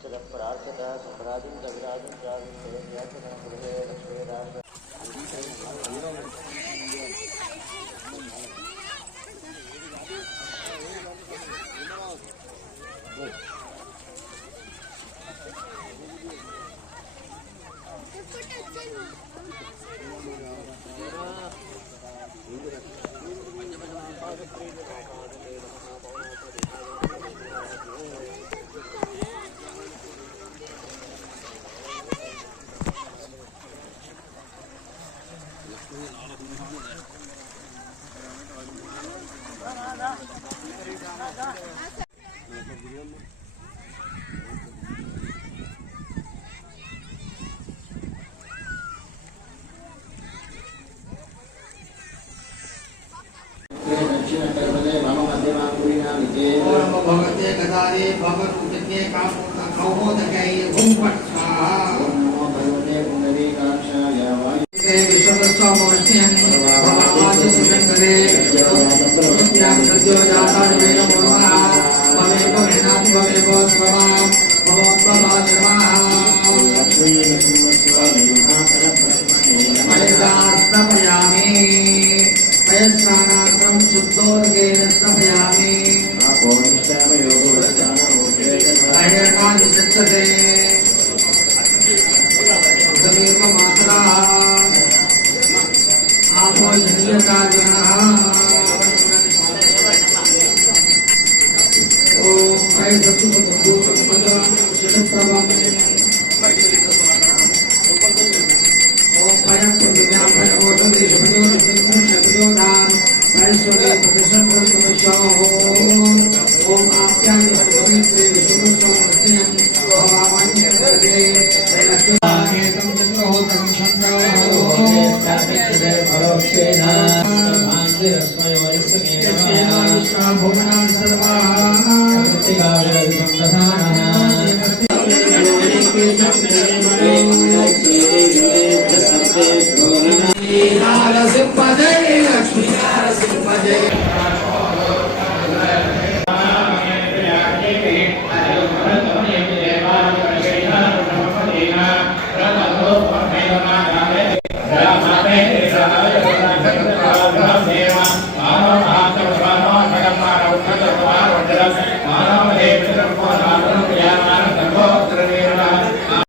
प्रार्थता संभ्राजिं कविराजं जातं स्वयं गृहे लक्ष्मीराज भगवते गदारे भगवते कौमोदकै ओम स्वाहा ओम नमो भगवते पुंडरीकाक्षाय वायुते विश्वस्वामोष्ठ्यं भगवान् सुशंकरे यां सद्यो जाता नमो नमः भवेव मेनाति भवेव स्वमा भवत्वमा निर्माः लक्ष्मी लक्ष्मीस्वामी महापरब्रह्मणे पयस्नानार्थं शुद्धोदकेन स्थापयामि अयर्णादिशक्तते समीर्म मातरः आपो जनीयकार्यणः ओम अय सत्सुबुद्धो सत्पदं शिवप्रभं ओम पयं प्रज्ञापय ओषधि शब्दो शब्दो दान ऐश्वर्य प्रतिष्ठा प्रसवशो ओम आप्याय पवित्रे विष्णुसमर्त्यं भवामि सर्वे लक्ष्मीकेतं चन्द्रहोतं शङ्करो स्थापिते परोक्षेण भान्तिरस्मयोनिस्समेन भुवनान् सर्वाः नरसिंहजय लक्ष्मी नरसिंहजय